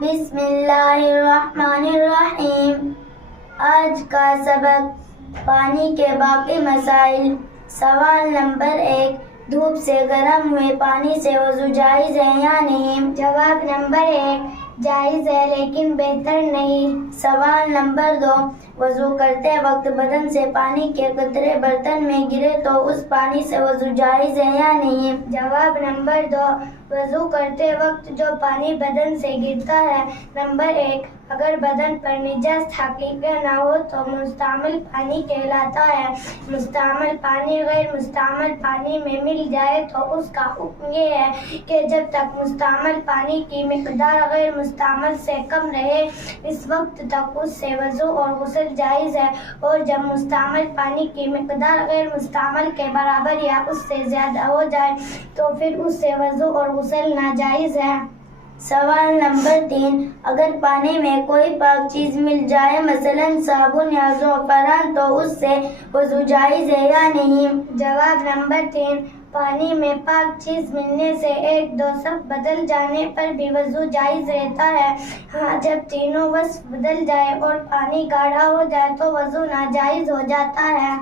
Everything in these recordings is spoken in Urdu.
بسم اللہ الرحمن الرحیم۔ آج کا سبق پانی کے باقی مسائل۔ سوال نمبر 1، دھوپ سے گرم ہوئے پانی سے وضو جائز ہے یا نہیں؟ جواب نمبر 1، جائز ہے لیکن بہتر نہیں۔ سوال نمبر 2، وضو کرتے وقت بدن سے پانی کے قطرے برتن میں گرے تو اس پانی سے وضو جائز ہے یا نہیں؟ جواب نمبر 2، وضو کرتے وقت جو پانی بدن سے گرتا ہے، نمبر 1، اگر بدن پر نجاست حقیقی نہ ہو تو مستعمل پانی کہلاتا ہے۔ مستعمل پانی غیر مستعمل پانی میں مل جائے تو اس کا حکم یہ ہے کہ جب تک مستعمل پانی کی مقدار غیر مستعمل سے کم رہے اس وقت تک اس سے وضو اور غسل جائز ہے، اور جب مستعمل پانی کی مقدار غیر مستعمل کے برابر یا اس سے زیادہ ہو جائے تو پھر اس سے وضو اور غسل ناجائز ہے۔ سوال نمبر 3، اگر پانی میں کوئی پاک چیز مل جائے مثلا صابن یا زعفران تو اس سے وضو جائز ہے یا نہیں؟ جواب نمبر 3، پانی میں پاک چیز ملنے سے ایک دو صف بدل جانے پر بھی وضو جائز رہتا ہے۔ ہاں، جب تینوں وصف بدل جائے اور پانی گاڑھا ہو جائے تو وضو ناجائز ہو جاتا ہے۔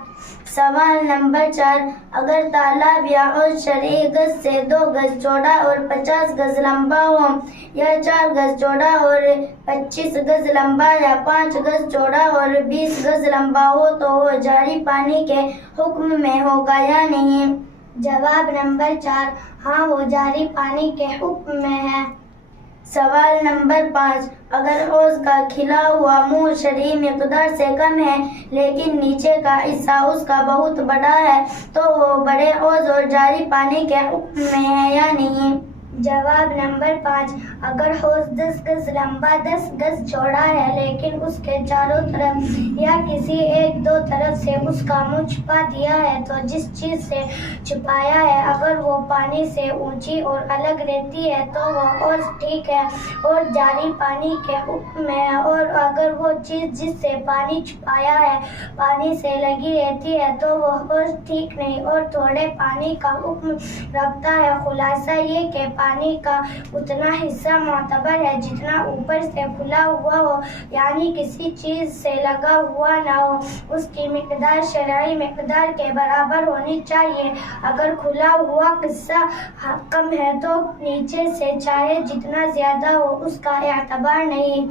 سوال نمبر 4، اگر تالاب یا حوض شرعی گز سے 2 گز چوڑا اور 50 گز لمبا ہو، یا 4 گز چوڑا اور 25 گز لمبا، یا 5 گز چوڑا اور 20 گز لمبا ہو تو وہ جاری پانی کے حکم میں ہوگا یا نہیں؟ جواب نمبر 4، ہاں، وہ جاری پانی کے حکم میں ہے۔ سوال نمبر 5، اگر حوض کا کھلا ہوا منہ شرعی مقدار سے کم ہے لیکن نیچے کا حصہ اس کا بہت بڑا ہے تو وہ بڑے حوض اور جاری پانی کے حکم میں ہے یا نہیں؟ جواب نمبر 5، اگر حوض 10 گز لمبا 10 گز چوڑا ہے لیکن اس کے چاروں طرف یا کسی ایک دو طرف سے اس کا منہ چھپا دیا ہے تو جس چیز سے چھپایا ہے اگر وہ پانی سے اونچی اور الگ رہتی ہے تو وہ حوض ٹھیک ہے اور جاری پانی کے حکم میں ہے، اور اگر وہ چیز جس سے پانی چھپایا ہے پانی سے لگی رہتی ہے تو وہ حوض ٹھیک نہیں اور تھوڑے پانی کا حکم رکھتا ہے۔ خلاصہ یہ کہ پانی کا اتنا حصہ معتبر ہے جتنا اوپر سے کھلا ہوا ہو، یعنی کسی چیز سے لگا ہوا نہ ہو، اس کی مقدار شرعی مقدار کے برابر ہونی چاہیے۔ اگر کھلا ہوا حصہ کم ہے تو نیچے سے چاہے جتنا زیادہ ہو اس کا اعتبار نہیں۔